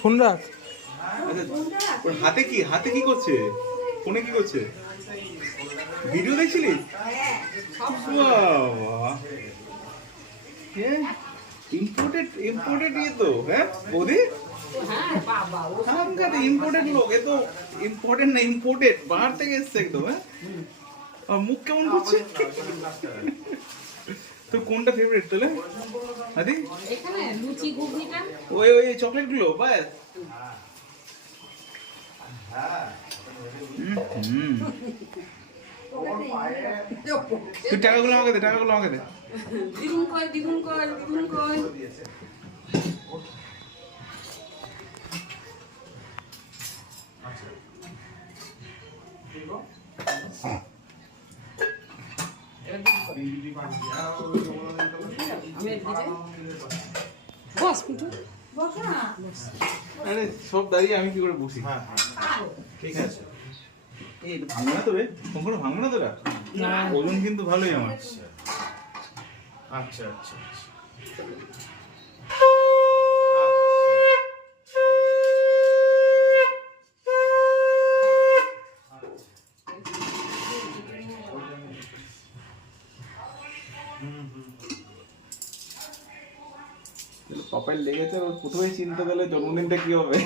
Phone রাখ। হাতে কি করছে? ফোনে কি করছে? ভিডিও দেখছিলি? ইম্পোর্টেড ইয়ে তো, হ্যাঁ বৌদি? ইম্পোর্টেড লোক, এ তো ইম্পোর্টেড না, ইম্পোর্টেড বাহার থেকে এসছে একদম। হ্যাঁ, মুখ কেমন করছে? তো কোনটা ফেভারিট তাহলে হাদি? এখানে লুচি ঘুগনিটা, ওই চকলেট গুলো বাস। তুই টাকাগুলো আমাকে দে, দ্বিগুণ কয়। বস পিটু বস না। আরে সব দাঁড়িয়ে আমি কি করে বসি? হ্যাঁ ঠিক আছে। এই ভাঙবে না তো রে? কখনো ভাঙবে না তোরা? ওজন কিন্তু ভালোই আমার। আচ্ছা পাপাই লেগেছে, প্রথমেই চিন্তা করলে জন্মদিনটা কি হবে।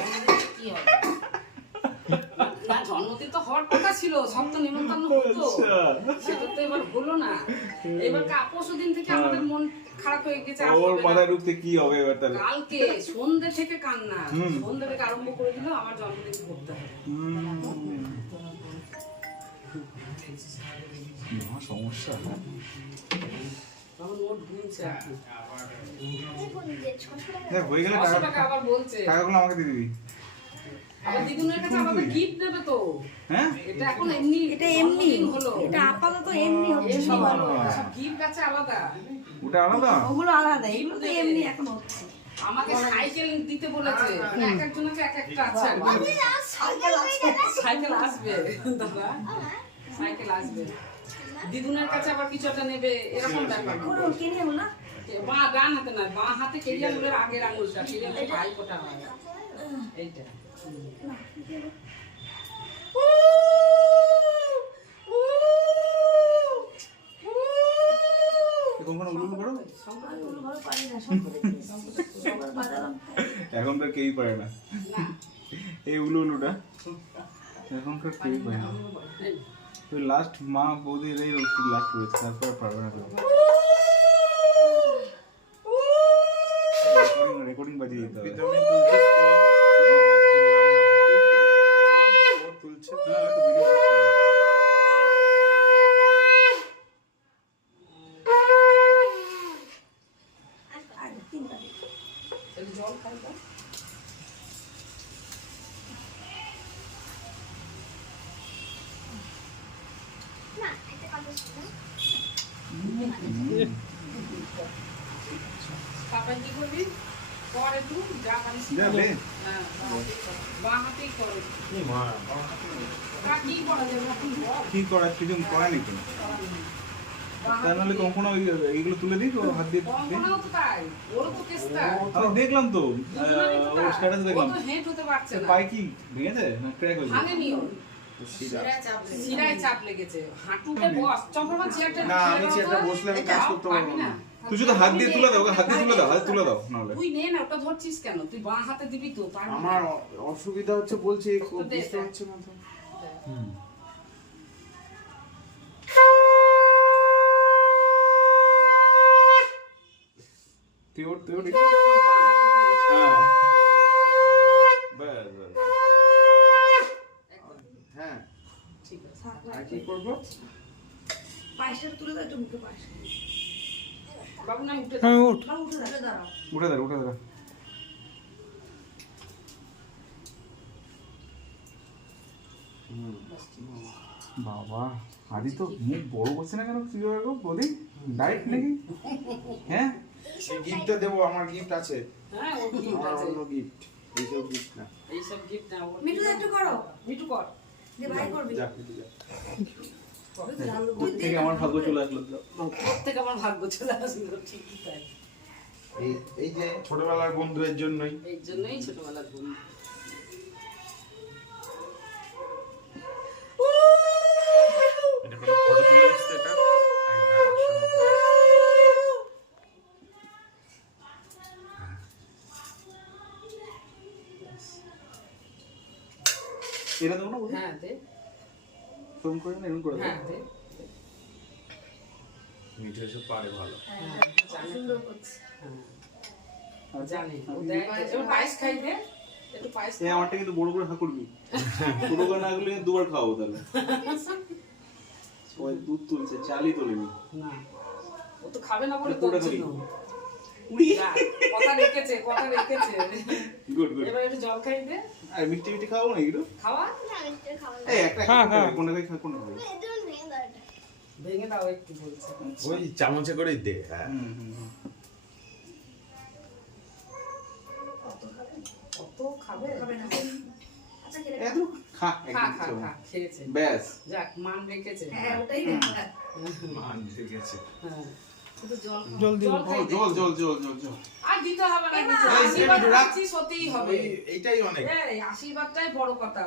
জন্মদিন তো হওয়ার কথা ছিল, সব তো নিমন্ত্রণ হতো, সেটা তো এবার হলো না। এবার পরশু দিন থেকে আমাদের মন খারাপ হয়ে গেছে। ওর মাথায় ঢুকতে কি হবে এবার তাহলে? কালকে সন্ধ্যে থেকে কান্না, সন্ধ্যে থেকে আরম্ভ করে দিল আমার জন্মদিন করতে হবে। সমস্যা নোট গুনছে হয়ে গেলে টাকা আবার বলছে টাকাগুলো আমাকে দিয়ে দিবি। আবার দিগুনের কাছে আমাদের গিফট নেবে তো। হ্যাঁ এটা এখন এমনি, এটা এমনি হলো, এটা আপাতত এমনি হচ্ছে, সব গিফট আছে আলাদা, ওটা আলাদা, ওগুলো আলাদা, এইগুলো তো এমনি এখন হচ্ছে। আমাকে সাইকেল দিতে বলেছে, এক একজনকে এক একটা আছে। সাইকেল আসবে দাদা, সাইকেল আসবে। দিদুনের কাছে আবার কিছু একটা নেবে, এরকম ব্যাপার। বাঁ ডান হাতে নয়, বাঁ হাতে কেরিয়া আঙুলের আগের আঙুলটা, কেরিয়া আঙুলের ভাই ফোটা হয় এইটা। এখন তো কেউই পারে না এই উলুটা, এখনকার কেউই পারে না। লাস্ট মা বৌদি লাস্ট রয়েছে, তারপর পারবে না। রেকর্ডিং বাজিয়ে দিতে হবে। জল খাইবা পাপা কি করবি? পরে তুই যা পারিস বাঁ হাতেই করে। কি করার কিছু করা নেই কেন? তাহলে কখনো এইগুলো তুলে দিই তো হাত দিয়ে। আমি দেখলাম তো স্ট্যাটাস দেখলাম, পায়ে কি ভেঙেছে না ক্র্যাক হয়েছে? শিরায় চাপ লেগেছে, হাঁটুতে বস চক্রবর্তী চেয়ারটা। না আমি চেয়ারটা বসলে আমি কাজ করতে পারবো না। তুই শুধু হাত দিয়ে তুলে দাও, হাত দিয়ে তুলে দাও, হাত তুলে দাও নাহলে। তুই নে না, ওটা ধরছিস কেন? তুই বাঁ হাতে দিবি তো। আমার অসুবিধা হচ্ছে বলছি, বুঝতে পারছি না তো। তুই ওর হ্যাঁ ঠিক আছে, আর কি করবো? পায়েসটা তুলে দাও, একটু মুখে পায়েস। বাবু না উঠে উঠে দাঁড়া। বাবা আদি তো মুখ বড় করছে না কেন? তুই বলি ডায়েট নাকি? হ্যাঁ গিফটটা দেবো, আমার গিফট আছে। হ্যাঁ ও গিফট আমার আছে, অন্য গিফট, এইসব গিফট না। এইসব গিফট না। মিঠু একটু করো, মিঠু কর দে ভাই করবি। যা মিঠু যা। থেকে আমার ভাগ্য চলে আসলো। প্রত্যেক আমার ভাগ্য চলে আসলো, ঠিকই তাই। এই যে ছোটবেলার বন্ধুদের জন্যই। এই জন্যই ছোটবেলার বন্ধু। এটা কোনো ফটো তুলে দিচ্ছে এটা এটা দেবো না বৌদি? হ্যাঁ দে। ফোন করে না এরকম করে দেবো? হ্যাঁ দে। মিঠু এসব পারে ভালো। হ্যাঁ, জানি। ও দেখ, একটু পায়েস খাই দে। একটু পায়েস এই আমারটা কিন্তু বড় করে হা করবি। ছোট করে না করলে দুবার খাওয়াবো তাহলে। সবাই দুধ তুলছে, চালই তোলেনি। না। ও তো খাবে না বলে পুরোটা তোর জন্য। উড়ি। যা, কথা রেখেছে। Good good. এবার একটু জল খাই দে। আর মিষ্টি মিষ্টি খাওয়াবো না একটু? খাওয়া? এই একটা কোনটা খাই কোনটা খাই? ভেঙে দাও একটু বলছে। ওই চামচে করেই দে। হ্যাঁ কত খাবে? এত খা খা একদম খা চল। খা খেয়েছে। ব্যাস। যাক মান রেখেছে। মান ঠিক আছে। হ্যাঁ। শুধু জল খাও। জল দিও। খাই দে। জল। আর দিতে হবে না কিছু। এই, আশীর্বাদ মিঠু, রাখ। পাচ্ছিস, হতেই হবে। এইটাই অনেক। এই আশীর্বাদটাই বড় কথা।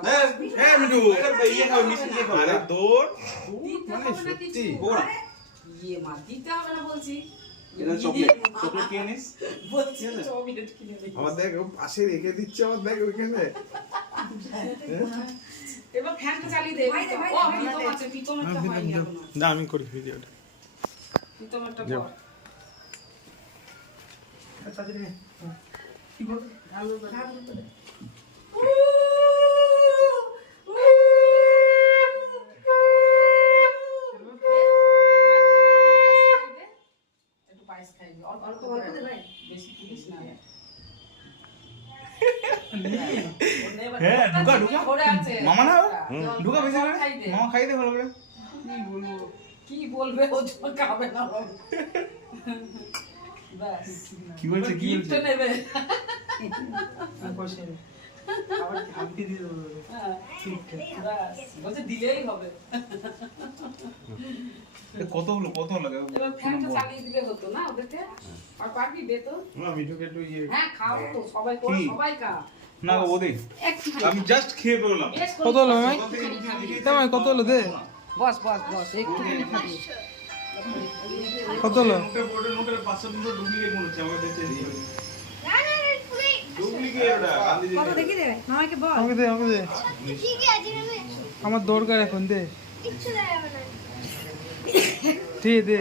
হ্যাঁ মিঠু। এটা ইয়ে খাবে মিষ্টি দিয়ে খাবে। আরে তোর দিতে মানে হবে না কিছু। সত্যি। ওরা ইয়ে মা দিতে হবে না বলছি। এটা চকলেট কিনে নিস। বলছি চকলেট কিনে দে। আমার দেখ ও পাশে রেখে দিচ্ছে, আমার দেখ ওইখানে। এবার ফ্যানটা চালিয়ে দে। ও প্রীতম আছে, প্রীতমেরটা হয়নি এখনো। না আমি করি ভিডিওটা। প্রীতমেরটা কর। একটু পায়েস খাই দে। অল্প দে ভাই। বেশি দিস না। হ্যাঁ, ঢুকা। ঘরে আছে। মামা না? জল ঢুকা বেশি করে। খাই দে। মামা খাই দে ভালো করে। কি বলবে ও তো খাবে না বাবা। ব্যাস। কি বলছে গিফট নেবে। হ্যাঁ, ব্যাস। বলছে দিলেই হবে। কত হলো এবার ফ্যানটা চালিয়ে দিলে হতো না ওদেরকে। আর পারবি দে তো। না মিঠুকে একটু ইয়ে হ্যাঁ খাও তো সবাই, তোরা কি? সবাই খা। না গো ওদি একটুখানি। আমি জাস্ট খেয়ে পেলাম। বেশ করে কত হলো মামাই? একটুখানি খাবি। মামাই কত হলো দে? বস একটুখানি খাবি। কত হলো? নোটের 500 নোট ডুপ্লিকেট মনে হচ্ছে আমাকে দেখতে ডুপ্লিকেট ওটা কত দেখি দে মামাকে বল আমাকে দে। আমার দরকার এখন দে। দে।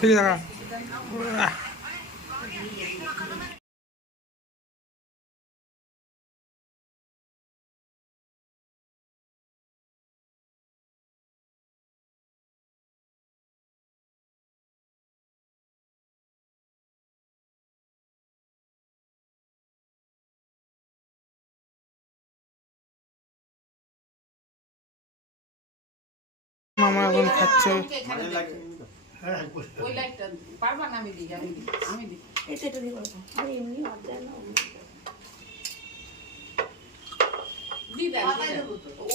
ঠিক আছে কাকা। মামা এখন খাচ্ছে। ওই লাইটটা পারবা না? আমি দিই। এটা এটা দিয়ে বলবো আরে এমনি অর্ডার না দি দেন।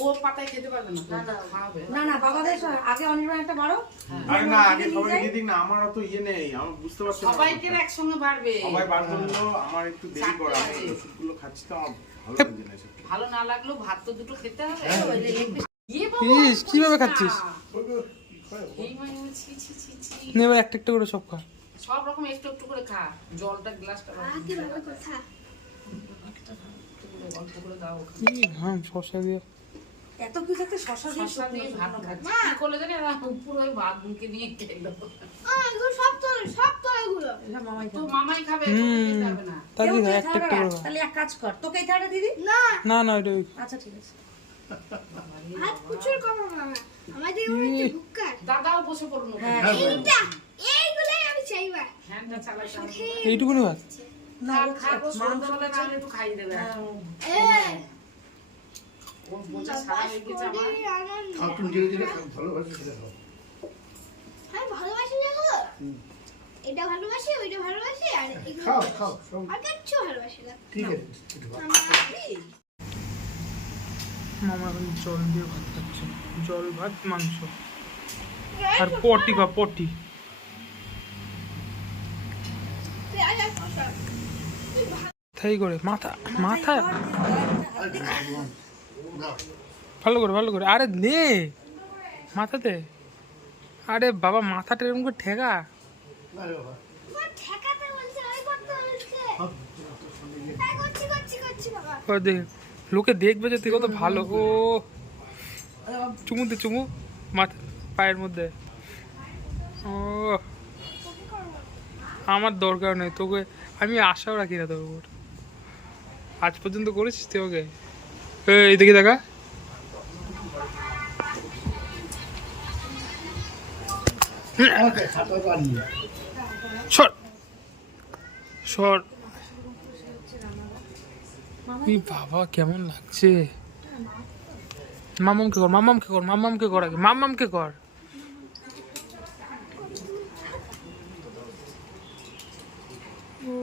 ও পাতায় খেতে পারবে না তো। খাওয়াবে। না বাবাদের আগে অনির্বাণ একটা বাড়ো আরে না আগে সবাই দিয়ে দিক না, আমার অত ইয়ে নেই, আমি বুঝতে পারছি না। সবাইকে একসঙ্গে বাড়বে। সবাই বার করলেও আমার একটু দেরি করে, আমি চারটে আছে। ওষুধগুলো খাচ্ছি তো আমার ভালো লাগে না এসব। ভালো না লাগলেও ভাত তো দুটো খেতে হবে। ইস, কিভাবে খাচ্ছিস? এই মানে ছি। নে এবার একটা করে সব খা। সব রকম একটু করে খা। জলটা গ্লাসটা অল্প করে দাও। শসা দিয়ে। এত কিছু থাকতে শশা দিয়ে শসা দিয়ে ভাত খাচ্ছি। কি করলে জানি না, পুরো ওই ভাত মুখে নিয়ে খেলো। এটা মামাই তো মামাই খাবে, তোকে খেতে হবে না। তাহলে একটা করে খা। তাহলে এক কাজ কর তোকে এই থালাটা দিদি না ওইটা আচ্ছা ঠিক আছে দাদাও বসে পড়ুন। হ্যাঁ ফ্যানটা চালাইতে হবে। এইটুকুনি ভাত। না খাবো সন্ধ্যাবেলা নাহলে একটু খাইয়ে দেবে। ও বোঝা সারা হয়ে গেছে আমার। খাও তুমি ধীরে ধীরে খাও, ভালোবাসি সেটা খাও। ভালোবাসি এটা ভালোবাসি ওইটা ভালোবাসি আর এগুলো খাও খাও সব আর কিচ্ছু ভালোবাসি না ঠিক আছে মামা এখন জল দিয়ে ভাত খাচ্ছে, জল ভাত মাংস আর পটি বা পটি। তাই করে মাথা মাথা ভালো করে ভালো করে, আরে নে মাথাতে, আরে বাবা মাথাটা এরকম করে ঠেকা। ঠেকাতে বলছে ওই করতে বলছে তাই করছি বাবা ও দেখ, লোকে দেখবে যে তুই কত ভালো। ও চুমুতে চুমু মাথা পায়ের মধ্যে। ও আমার দরকার নেই তোকে, আমি আশাও রাখি না তোর উপর। আজ পর্যন্ত করেছিস তুই ওকে? এই দেখি দেখা, সর সর। এই বাবা কেমন লাগছে। মামামকে কর, মামামকে কর, মামামকে কর, আগে মামামকে কর। ও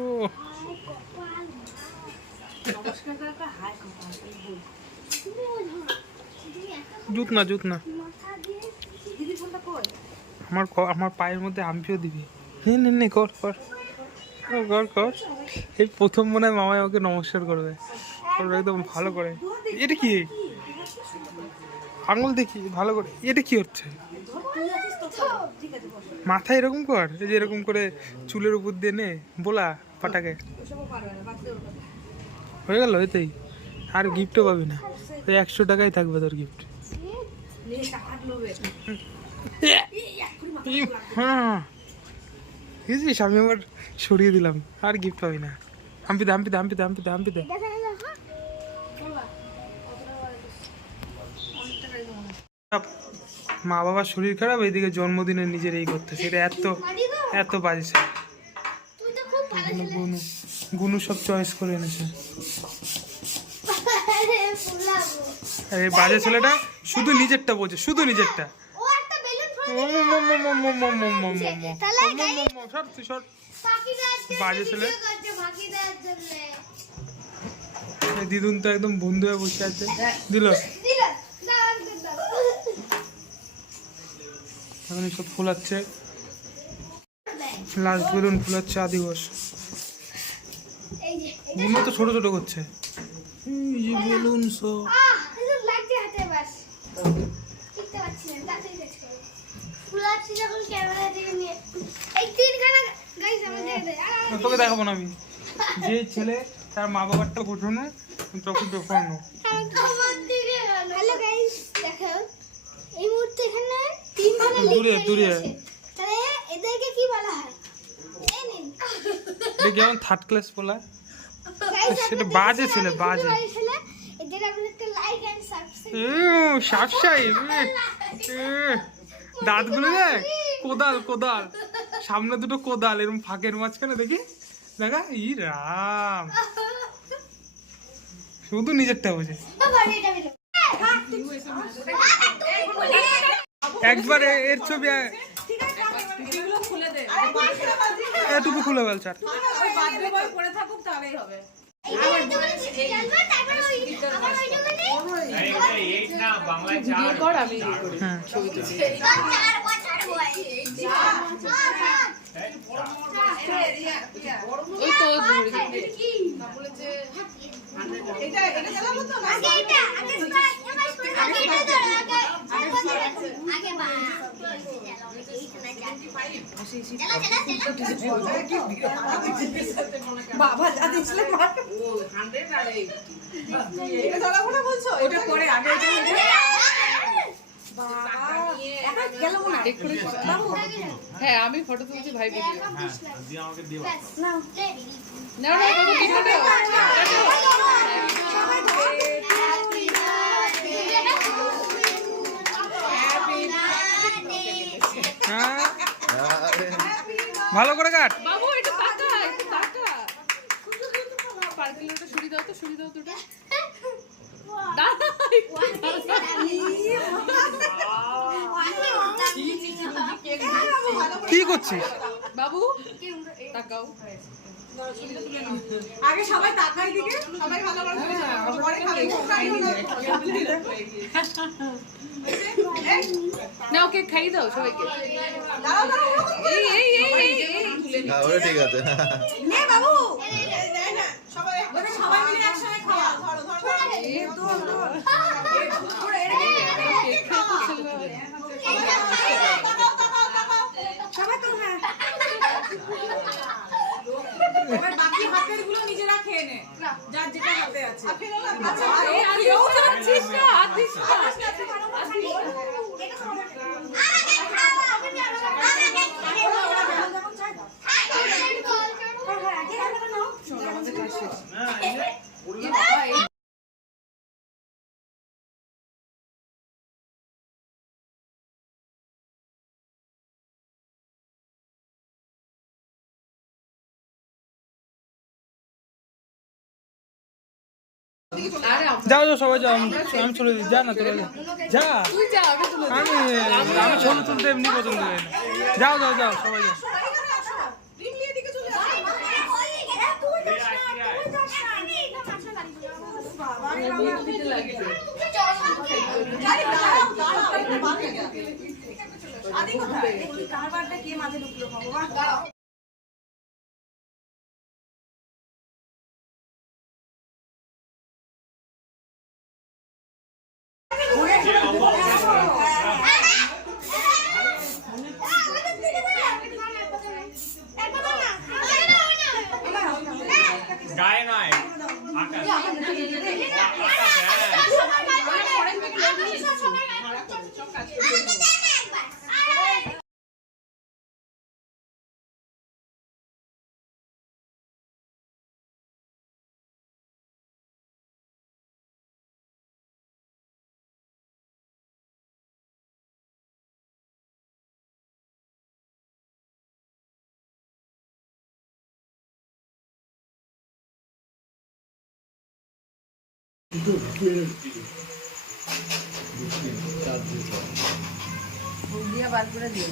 জুত না জুত না, আমার পায়ের মধ্যে আম্পিও দিবি। নে নে কর কর কর কর। এই প্রথম মনে হয় মামাই আমাকে নমস্কার করবে, করবে একদম ভালো করে। এটা কি আঙুল দেখি ভালো করে, এটা কি হচ্ছে? মাথা এরকম কর, এই যে এরকম করে চুলের উপর দিয়ে নে বলা পাটাকে। হয়ে গেল এতেই, আর গিফটও পাবি না, ওই 100 টাকাই থাকবে তোর গিফট। হ্যাঁ বুঝছিস, আমি আবার সরিয়ে দিলাম, আর গিফট পাবি না। হাম্পি দে হাম্পি দে হাম্পি দে হাম্পি দে হাম্পি দে। মা বাবার শরীর খারাপ, এইদিকে জন্মদিনে নিজের এই করতে, সেটা এত এত বাজে। তুই তো খুব ভালো ছেলে গুনু গুনু সব চয়েস করে এনেছে। আরে ফুলাবো আর এই বাজে ছেলেটা শুধু নিজেরটা বোঝে, শুধু নিজেরটা। ও একটা বেলুন তাহলে পাখি দেওয়ার জন্য বাজে ছেলে। ভিডিও করছে পাখি দেওয়ার জন্য দিদুন তো একদম বন্ধু হয়ে বসে আছে। দিল দিল দাও এখন সব ফুলাচ্ছে, লাস্ট বেলুন ফুলাচ্ছে আদি ঘোষ। এই যে গুনু তো ছোট ছোট করছে। এই যে বেলুন সব এটা লাগছে হাতে বাস দেখতে পাচ্ছি না তাড়াতাড়ি কাজ করো ফুলাচ্ছি যখন ক্যামেরা থেকে নিয়ে এই তিনখানা গাইস আমাদের দে তোকে দেখাবো না আমি, যে ছেলে তার মা বাবারটা বোঝো না তখন দেখানো। হ্যালো গাইস দেখো এই মুহূর্তে এখানে তিনখানা দূরে, দূরে। তাহলে এদেরকে কি বলা হয় এই নিন এটা কেমন থার্ড ক্লাস বলা? Guys, সেটা আপনারা বাজে দেখেছেন ছেলে, আমাদের বাজে। বাড়ির ছেলে, এদের আপনাদেরকে লাইক এন্ড সাবস্ক্রাইব সাপসাই দাঁতগুলো দেখ, কোদাল কোদাল, সামনে দুটো কোদাল এরকম ফাঁকের মাঝখানে দেখি দেখা। ই রাম, শুধু নিজেরটা বোঝে। একবার এর ছবি এটুকু খুলে ফেল স্যার। না বাংলায় চার বাবা যা দিয়েছিলে ওটা পরে আগে হ্যাঁ আমি ফটো তুলছি ভাই ভিডিও দিয়ে আমাকে দিও। নাও না না বাবু কি ফটো হ্যাঁ ভালো করে কাট। বাবু একটু তাকা একটু তাকা পার্কিংটা সরিয়ে দাও তো সরিয়ে দাও তো ওটা কি করছিস? বাবু তাকাও আগে সবাই তাকাই দিকে সবাই ভালো করে পরে খাবে না ওকে খাইয়ে দাও সবাইকে এই এই এই এই তুলে নে ওটা ঠিক আছে নে বাবু সবাই সবাই মিলে একসাথে খাওয়া ধরো ধরো এই তো কেক সবাই তো হ্যাঁ এবার বাকি হাতের গুলো নিজেরা খেয়ে নে যার যেটা হাতে আছে আচ্ছা এই আর ও যাচ্ছিস না হাত দিস না আরে যাও যাও সবাই যাও, আমি চলে দিই, যা না তোরা যা। তুই যা আমি তুলে আমি আমি ছবি তুলতে এমনি পছন্দ করি না। যাও যাও যাও সবাই যাও। দিতে লাগছে আদি কোথায় এই কারবারটা কে মাঝে ঢুকলো ভগবান গায়ে নয় আকাশ দিয়া বার করে দিও